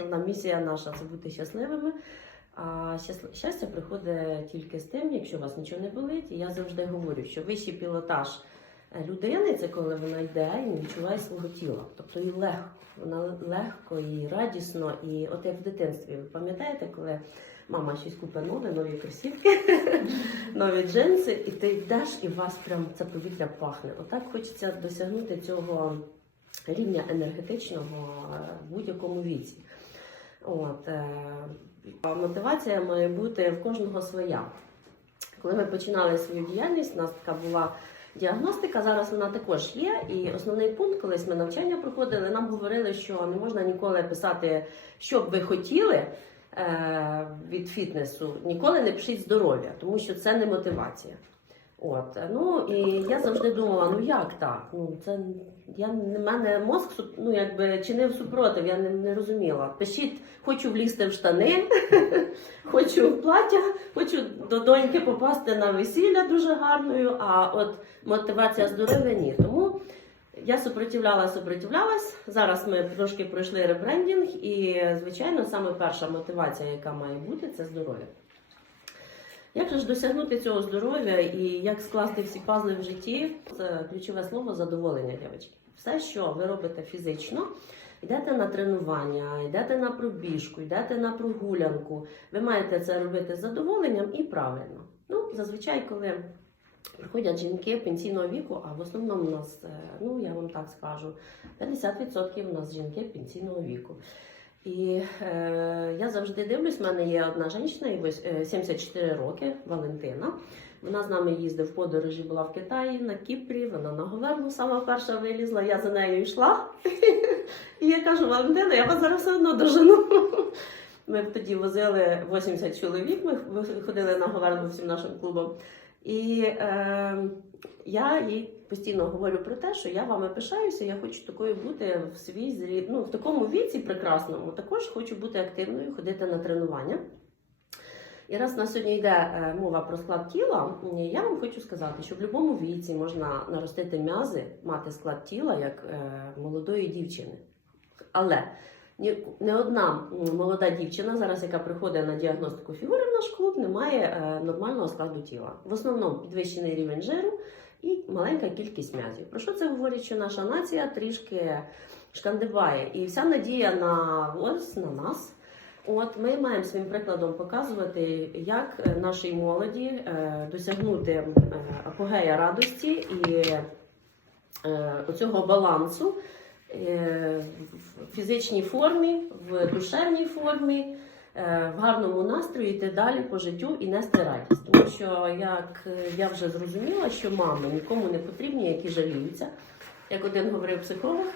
основна місія наша це бути щасливими. А щастя приходить тільки з тим, якщо у вас нічого не болить. І я завжди говорю, що вищий пілотаж людини це коли вона йде і не відчуває свого тіла. Тобто їй легко, вона легко і радісно. І от як в дитинстві, ви пам'ятаєте, коли мама щось купить нові кросівки, нові джинси, і ти йдеш, і вас прям це повітря пахне. Отак хочеться досягнути цього рівня енергетичного в будь-якому віці. От, е, мотивація має бути в кожного своя. Коли ми починали свою діяльність, у нас така була діагностика, зараз вона також є. І основний пункт, колись ми навчання проходили, нам говорили, що не можна ніколи писати, що б ви хотіли е, від фітнесу, ніколи не пишіть здоров'я, тому що це не мотивація. От, ну і я завжди думала, ну як так? Ну це я в мене мозк ну, якби чинив супротив, я не, не розуміла. Пишіть, хочу влізти в штани, хочу в плаття, хочу до доньки попасти на весілля дуже гарною, а от мотивація здоров'я ні. Тому я супротивлялась, супротивлялась. Зараз ми трошки пройшли ребрендінг, і звичайно, саме перша мотивація, яка має бути, це здоров'я. Як же ж досягнути цього здоров'я і як скласти всі пазли в житті? Це ключове слово задоволення, дівчатки. Все, що ви робите фізично, йдете на тренування, йдете на пробіжку, йдете на прогулянку. Ви маєте це робити з задоволенням і правильно. Ну, зазвичай, коли приходять жінки пенсійного віку, а в основному у нас, е, ну я вам так скажу, 50% у нас жінки пенсійного віку. І е, я завжди дивлюсь, в мене є одна жінка, їй вось- е, 74 роки, Валентина. Вона з нами їздив в подорожі, була в Китаї, на Кіпрі, вона на Говерлу сама перша вилізла, я за нею йшла. І я кажу, Валентина, я вас зараз все одно дожену. Ми тоді возили 80 чоловік, ми ходили на Говерлу всім нашим клубом. І е, я їй постійно говорю про те, що я вами пишаюся, я хочу такою бути в свій зрі... ну, в такому віці прекрасному. Також хочу бути активною, ходити на тренування. І раз на сьогодні йде мова про склад тіла, я вам хочу сказати, що в будь-якому віці можна наростити м'язи, мати склад тіла як е, молодої дівчини. Але не одна молода дівчина, зараз яка приходить на діагностику фігури в наш клуб, не має е, нормального складу тіла. В основному підвищений рівень жиру і маленька кількість м'язів. Про що це говорить, що наша нація трішки шкандибає, і вся надія на ось на нас. От ми маємо своїм прикладом показувати, як е, нашій молоді е, досягнути е, апогея радості і оцього балансу в фізичній формі, в душевній формі, в гарному настрої йти далі по життю і нести радість. Тому що як я вже зрозуміла, що мами нікому не потрібні, які жаліються. Як один говорив психолог,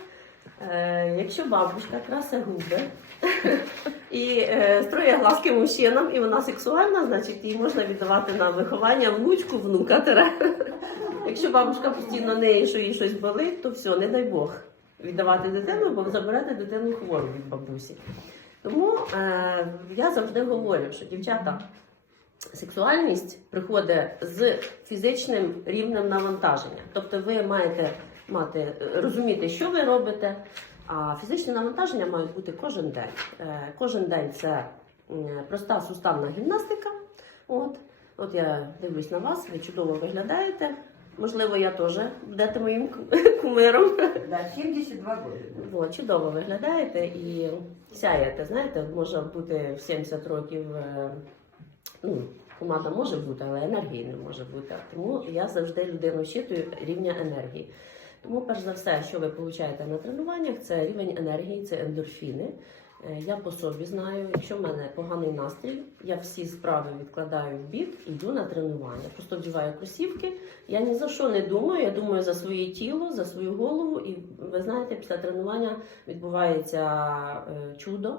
якщо бабушка краса губи і е, строє глазки мужчинам, і вона сексуальна, значить її можна віддавати на виховання внучку, внука. Якщо бабушка постійно неї, що їй щось болить, то все, не дай Бог віддавати дитину, бо заберете дитину хвору від бабусі. Тому е, я завжди говорю, що дівчата, сексуальність приходить з фізичним рівнем навантаження. Тобто ви маєте мати, е, розуміти, що ви робите, а фізичне навантаження мають бути кожен день. Е, кожен день це проста суставна гімнастика. От, от я дивлюсь на вас, ви чудово виглядаєте. Можливо, я теж будете моїм кумиром. Да, 72 года. О, чудово виглядаєте і сяєте. Знаєте, може бути в 70 років. е, Ну, команда може бути, але енергії не може бути. Тому я завжди людину щитую рівня енергії. Тому, перш за все, що ви получаєте на тренуваннях, це рівень енергії, це ендорфіни. Е, Я по собі знаю, якщо в мене поганий настрій, я всі справи відкладаю в бік і йду на тренування. Просто вдіваю кросівки. Я ні за що не думаю. Я думаю за своє тіло, за свою голову. І ви знаєте, після тренування відбувається е, чудо.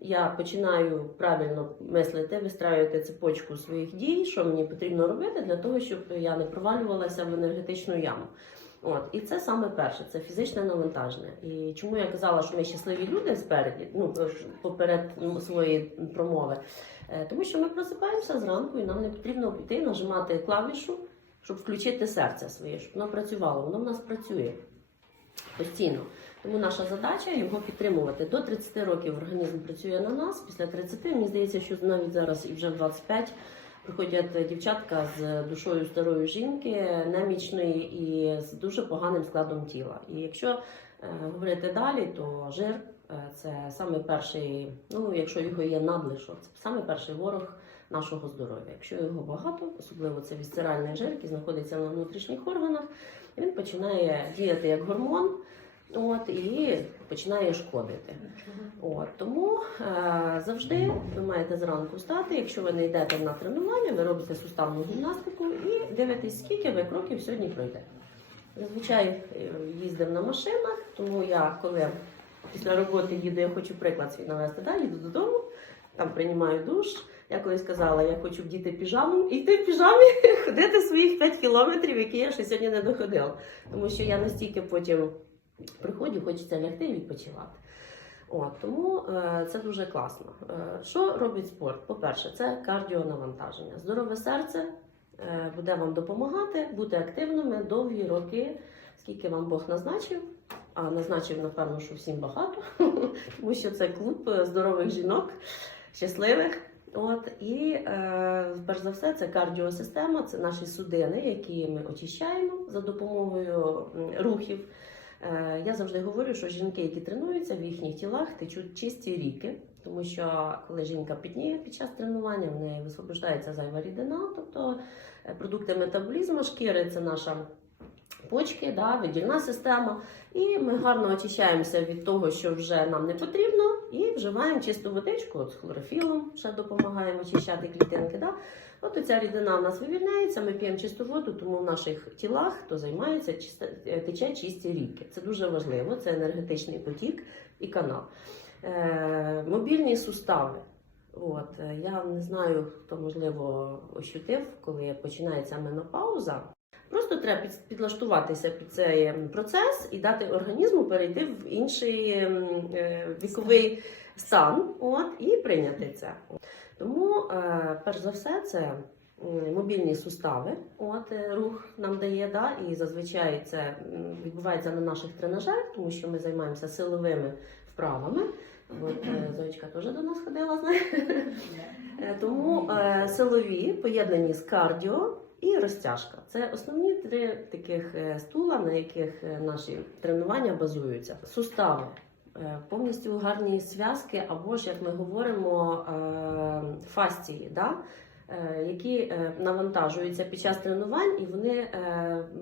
Я починаю правильно мислити, вистраювати цепочку своїх дій, що мені потрібно робити для того, щоб я не провалювалася в енергетичну яму. От і це саме перше, це фізичне навантаження. І чому я казала, що ми щасливі люди спереді, ну поперед своєї промови, Е, тому що ми просипаємося зранку, і нам не потрібно піти нажимати клавішу, щоб включити серце своє, щоб воно працювало. Воно в нас працює постійно. Тому наша задача його підтримувати. До 30 років організм працює на нас. Після 30, мені здається, що навіть зараз і вже 25 приходять дівчатка з душою старої жінки, немічної і з дуже поганим складом тіла. І якщо е, говорити далі, то жир е, це саме перший, ну якщо його є надлишок, це саме перший ворог нашого здоров'я. Якщо його багато, особливо це вісцеральний жир, який знаходиться на внутрішніх органах, він починає діяти як гормон. От і починає шкодити. От тому е, завжди ви маєте зранку встати. Якщо ви не йдете на тренування, ви робите суставну гімнастику і дивитесь, скільки ви кроків сьогодні пройдете. Зазвичай е, їздив на машинах, тому я коли після роботи їду, я хочу приклад свій навести, да, їду додому, там приймаю душ. Я колись казала, я хочу вдіти піжаму і йти в піжамі ходити своїх 5 кілометрів, які я ще сьогодні не доходила. Тому що я настільки потім приходжу, хочеться лягти і відпочивати. От, тому е, це дуже класно. Е, що робить спорт? По-перше, це кардіонавантаження. Здорове серце е, буде вам допомагати бути активними довгі роки, скільки вам Бог назначив. А назначив, напевно, що всім багато, тому що це клуб е, здорових жінок, щасливих. От і е, перш за все, це кардіосистема, це наші судини, які ми очищаємо за допомогою рухів. Е, Я завжди говорю, що жінки, які тренуються, в їхніх тілах течуть чисті ріки, тому що коли жінка підніє під час тренування, в неї висвобождається зайва рідина, тобто е, продукти метаболізму, шкіри це наша почки, да, видільна система. І ми гарно очищаємося від того, що вже нам не потрібно, і вживаємо чисту водичку от з хлорофілом, ще допомагаємо очищати клітинки. Да? От ця рідина в нас вивільняється, ми п'ємо чисту воду, тому в наших тілах, хто займається, е, тече чисті ріки. Це дуже важливо, це енергетичний потік і канал. Е, мобільні сустави. От, е, я не знаю, хто можливо ощутив, коли починається менопауза. Просто треба підлаштуватися під цей ем, процес і дати організму перейти в інший ем, е, віковий стан от, і прийняти це. Тому, е, перш за все, це мобільні сустави. От е, рух нам дає, да, і зазвичай це відбувається на наших тренажерах, тому що ми займаємося силовими вправами. От Зоєчка теж до нас ходила, Тому силові поєднані з кардіо і розтяжка. Це основні три таких е, стула, на яких е, наші тренування базуються. Сустави. е, Повністю гарні зв'язки, або ж як ми говоримо, фасції, да? які навантажуються під час тренувань, і вони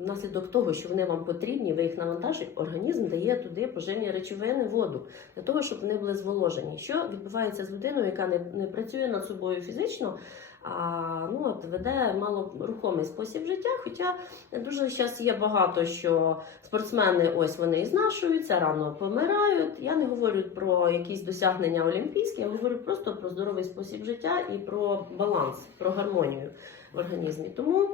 внаслідок того, що вони вам потрібні, ви їх навантажуєте, організм дає туди поживні речовини, воду для того, щоб вони були зволожені. Що відбувається з людиною, яка не, не працює над собою фізично, а ну от веде малорухомий спосіб життя. Хоча дуже зараз є багато, що спортсмени ось вони і знашуються, рано помирають. Я не говорю про якісь досягнення олімпійські, я говорю просто про здоровий спосіб життя і про баланс, про гармонію в організмі. Тому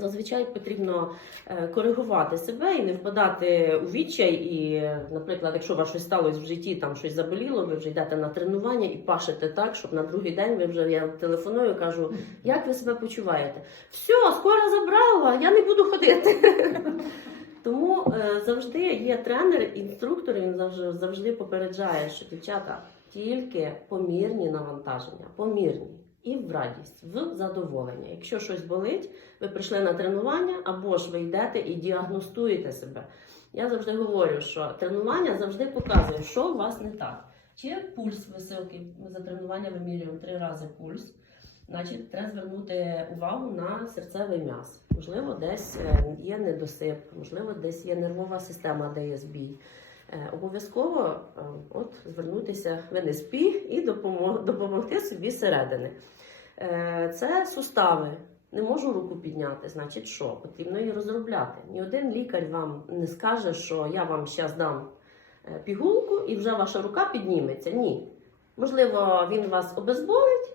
Зазвичай потрібно е, коригувати себе і не впадати у відчай. І, наприклад, якщо у вас щось сталося в житті, там щось заболіло, ви вже йдете на тренування і пашете так, щоб на другий день ви вже я телефоную, кажу, як ви себе почуваєте? Все, скоро забрала, я не буду ходити. Тому е, завжди є тренер, інструктор, він завжди, завжди попереджає, що дівчата тільки помірні навантаження, помірні. І в радість, в задоволення. Якщо щось болить, ви прийшли на тренування, або ж ви йдете і діагностуєте себе. Я завжди говорю, що тренування завжди показує, що у вас не так. Чи пульс високий, ми за тренування вимірюємо три рази пульс. Значить, треба звернути увагу на серцевий м'яз. Можливо, десь е, є недосип, можливо, десь є нервова система, де є збій. Е, Обов'язково е, от, звернутися в НСП і допомогти собі зсередини. Е, Це сустави. Не можу руку підняти, значить що? Потрібно її розробляти. Ні один лікар вам не скаже, що я вам зараз дам пігулку і вже ваша рука підніметься. Ні. Можливо, він вас обезболить.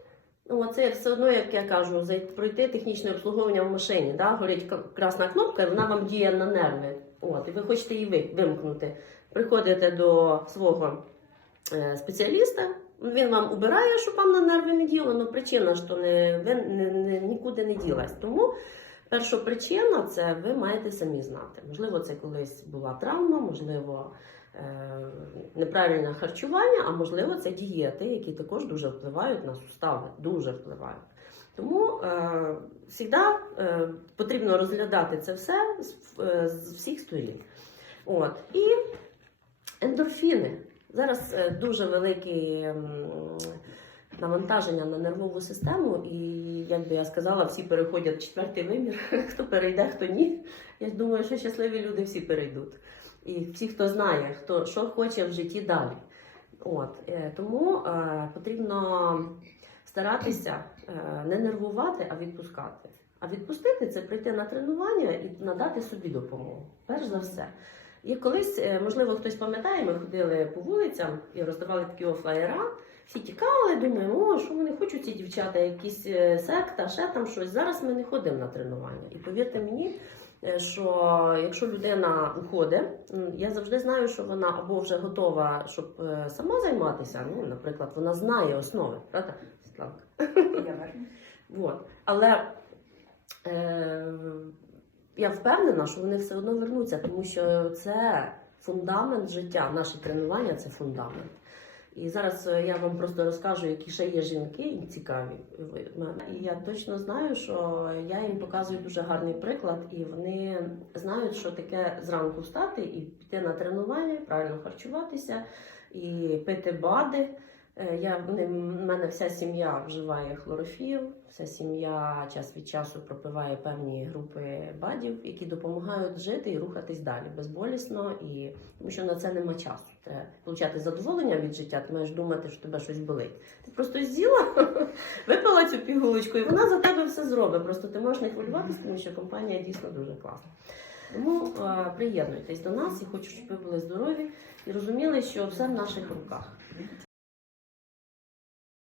Ну, це все одно, як я кажу, пройти технічне обслуговування в машині. Да? Горить красна кнопка, і вона вам діє на нерви. От, і ви хочете її вимкнути. Приходите до свого е, спеціаліста, він вам убирає, щоб вам на нерви не діло, але причина що не, ви, не, не, нікуди не ділась. Тому перша причина це ви маєте самі знати. Можливо, це колись була травма, можливо, е, неправильне харчування, а можливо, це дієти, які також дуже впливають на сустави, дуже впливають. Тому е, завжди е, потрібно розглядати це все з, е, з всіх сторін. От. І ендорфіни. Зараз е, дуже велике навантаження на нервову систему, і як би я сказала, всі переходять в четвертий вимір. Хто перейде, хто ні. Я думаю, що щасливі люди всі перейдуть. І всі, хто знає, хто що хоче в житті далі. От е, тому е, потрібно старатися е, не нервувати, а відпускати. А відпустити це прийти на тренування і надати собі допомогу. Перш за все. І колись, е, можливо, хтось пам'ятає, ми ходили по вулицям і роздавали такі офлаєра. Всі тікали, думаємо, о, що вони хочуть ці дівчата, якісь е, секта, ще там щось. Зараз ми не ходимо на тренування. І повірте мені, е, що якщо людина уходить, я завжди знаю, що вона або вже готова, щоб сама займатися. Ну, наприклад, вона знає основи, правда, Світланка? Я верну. Вот. Але е, я впевнена, що вони все одно вернуться, тому що це фундамент життя. Наше тренування це фундамент. І зараз е, я вам просто розкажу, які ще є жінки цікаві. І я точно знаю, що я їм показую дуже гарний приклад, і вони знають, що таке зранку встати і піти на тренування, правильно харчуватися і пити бади. Е, Я, в мене вся сім'я вживає хлорофіл, вся сім'я час від часу пропиває певні групи бадів, які допомагають жити і рухатись далі безболісно, і тому що на це нема часу. Треба отримати задоволення від життя, ти маєш думати, що тебе щось болить. Ти просто з'їла, випила цю пігулочку, і вона за тебе все зробить. Просто ти можеш не хвилюватися, тому що компанія дійсно дуже класна. Тому е, приєднуйтесь до нас і хочу, щоб ви були здорові і розуміли, що все в наших руках.